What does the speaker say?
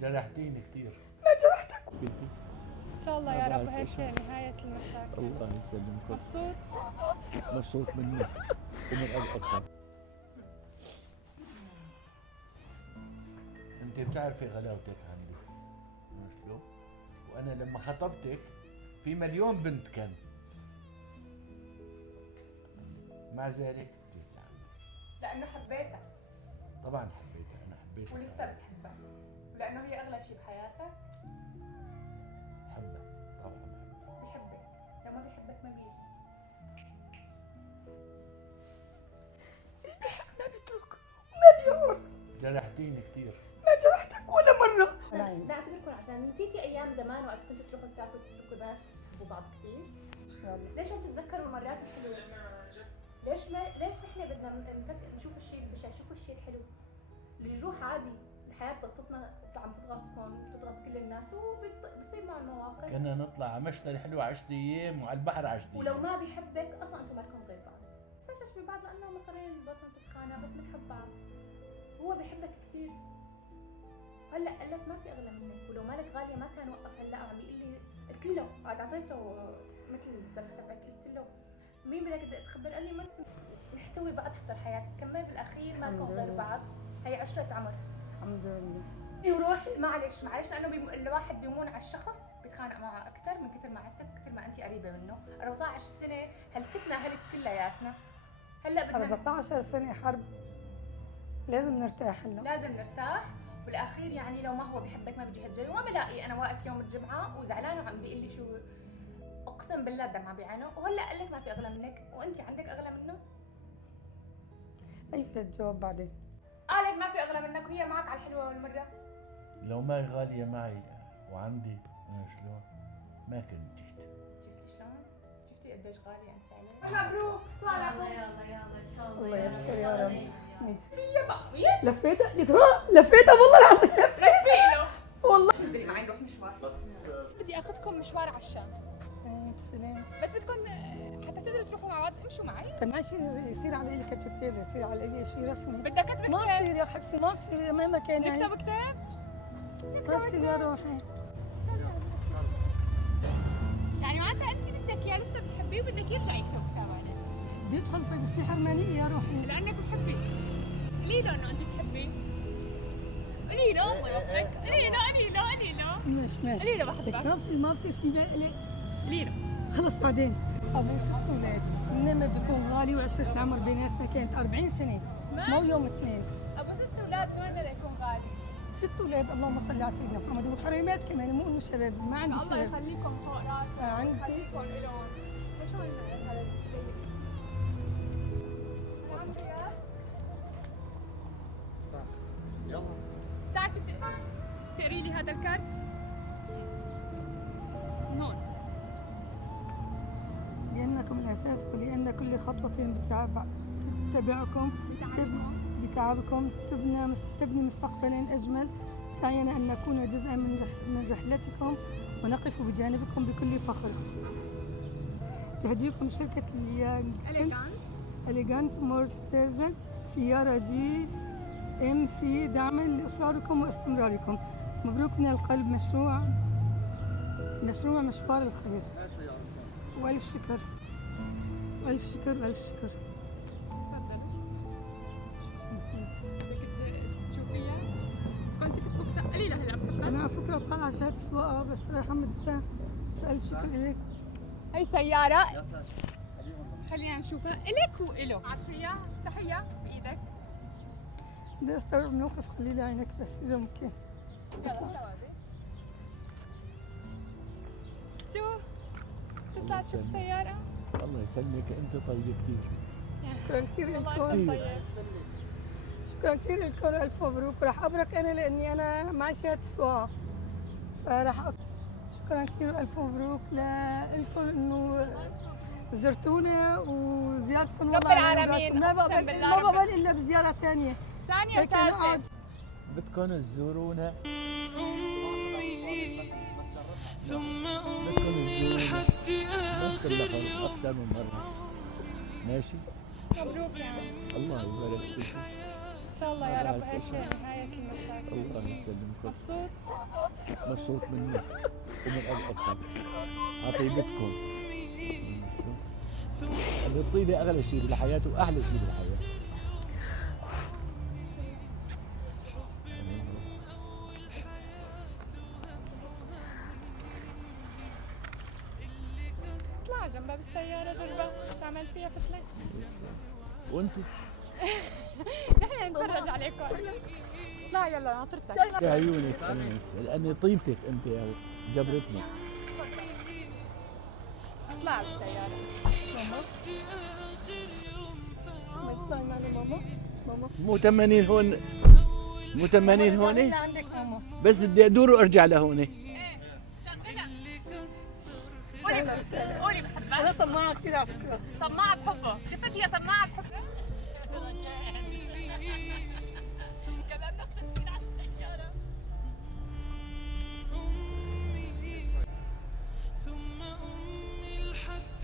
جرحتيني كثير. ما جرحتك. ان شاء الله يا رب هيك نهاية المشاكل. الله يسلمك. مبسوط؟ مبسوط منك ومن أكثر. انت بتعرفي غلاوتك عندي شلون؟ وانا لما خطبتك في مليون بنت كان، مع ذلك جيت لعندك. لانه حبيتك. طبعا حبيتها، انا حبيتها ولسه بتحبها. ولانه هي اغلى شيء بحياتك. حبها طبعا. بحبك. لو ما بحبك ما بيجي. اللي بيحب ما بيترك وما بيعور. جرحتيني كثير. ما جرحتك ولا مرة. نعتبركم عشان نسيتي ايام زمان وقت كنتوا تروحوا تسافروا تتركوا البنات تحبوا بعض كثير؟ ان شاء الله. ليش ما تتذكروا المرات الحلوه؟ ليش احنا بدنا نشوف الشيء البشع، شوفوا الشيء الحلو. الجروح عادي، الحياه ضغطتنا عم تضغطكم وبتضغط كل الناس وبصير مع المواقف. كنا نطلع على مشتى الحلوة 10 ايام وعلى البحر 10 ايام. ولو ما بيحبك اصلا انتم مالكم غير بعض. تفشش ببعض لانه مصارين بطن بتتخانق بس بنحب بعض. هو بيحبك كثير. هلا قال لك ما في اغلى منك، ولو مالك غاليه ما كان وقف هلا وعم بيقول لي، قلت له قاعد اعطيته مثل الزلف تبعك، قلت له مين بدك تخبر؟ قال لي مرتي. نحتوي بعض حتى الحياه تكمل، بالاخير ما نكون غير بعض، هي عشره عمر. الحمد لله. يروح معلش لانه الواحد بيمون على الشخص بيتخانق معه اكثر من كثر ما عزتك، كثر ما انت قريبه منه. 14 سنه هلكتنا هلك كلياتنا. هلا بدنا 14 سنه حرب، لازم نرتاح هلا. لازم نرتاح. بالاخير يعني لو ما هو بيحبك ما بيجي هالجاي. وما بلاقي انا واقف يوم الجمعه وزعلان وعم بيقول لي شو، اقسم بالله الدمعه بعينه. وهلا قال لك ما في اغلى منك، وانت عندك اغلى منه؟ اي في الجواب بعدين. قالك ما في اغلى منك وهي معك على الحلوه والمره. لو ما غالية معي وعندي شلون ما كنت جيت. شفتي شلون؟ شفتي قديش غاليه انت علي؟ مبروك صالحكم. يلا ان شاء الله. الله يستر يا رب. فيا بقى لفيتها لفيتها والله العظيم. رفيله والله. انزلي معي نروح مشوار. بدي اخذكم مشوار على الشام. سلام. بس بدكم حتى تقدروا تروحوا مع بعض. امشوا معي. طيب ما شيء يصير على اي كتب كتاب، يصير على اي شيء رسمي. بدك كتب ما كتاب؟ بصير يا حبيبتي، ما بصير مهما كان يعني. نكتب كتاب؟ ما بصير يا روحي. يعني معناتها انت بدك اياه لسه بتحبيه وبدك يرجع يكتب كتاب عليه. بيدخل طيب في حرمانيه يا روحي. لانك بتحبيه. قولي له انه انت بتحبيه. قولي له الله يوفقك. قولي له. ماشي. قولي له بحبك. ما بصير في بالي. قولي له. خلص بعدين. ابو 6 اولاد، النمر بيكون غالي وعشرة العمر بيناتنا كانت 40 سنه، مو يوم اثنين. ابو 6 اولاد كمان بده يكون غالي. 6 اولاد اللهم صل على سيدنا محمد، وحريمات كمان مو انه شباب، ما عندي الله شباب. يخليكم فوق راسي. عندي. يخليكم لهم. شو هذا الشيء؟ عندي اياه؟ يلا بتعرفي تقري لي هذا الكارت؟ من هون. لأنكم الأساس ولأن كل خطوة بتعبكم تبني مستقبلا أجمل. سعينا أن نكون جزءا من رحلتكم ونقف بجانبكم بكل فخر. تهديكم شركة إليغانت مورتزا سيارة GMC دعما لإصراركم واستمراركم. مبروك من القلب. مشروع مشوار الخير. وألف شكر. ألف شكر. تفضل. بدك تشوفيها؟ كنت تكتبوا كتاب قليلة هلا بتطلع. أنا على فكرة طالعة شهادة سواقة بس رايحة مدرسة. ألف شكر إليك. هي سيارة. خلينا نشوفها إلك وإله. عارفيها؟ افتحيها بإيدك. بدي أستوعب الموقف، خلي لي عينك بس إذا ممكن. شو؟ تطلع تشوف السيارة؟ الله يسلمك، انت طيب كثير. شكرا كثير والله لكم. أنت طيب. شكرا كثير لكم، ألف مبروك. راح أبرك أنا لأني أنا معي شهادة سواقة، فراح شكرا كثير ألف مبروك لكم إنه زرتونا وزيارتكم. رب العالمين. ما بقبل إلا بزيارة ثانية وثالثة. بدكم تزورونا. ثم بدكم تزورونا ممكن لحظة أكثر من مرة. ماشي؟ مبروك يا عم. الله يبارك فيك. ان شاء الله يا رب هيك نهاية المشاكل. الله يسلمك. مبسوط؟ مبسوط منك ومن أبقى عطيبتكم. الطيبة أغلى شيء بالحياة وأحلى شيء بالحياة. اطلع جنبها بالسيارة جربها تعمل فيها فتلة. وأنتم؟ نحن نتفرج عليكم. اطلع يلا ناطرتك. يا عيونك لأني طيبتك أنت جبرتني. اطلع بالسيارة. ماما ما تطلعي معنا ماما. ماما مؤتمنين هون. مؤتمنين هون. اللي عندك ماما. بس بدي أدور وأرجع لهون. قولي بحبها. انا طماعه كثير على فكره. طماعة بحبه، شفت هي طماعة بحبه. كمان نقطة كثير على السيارة. ثم أمي لحد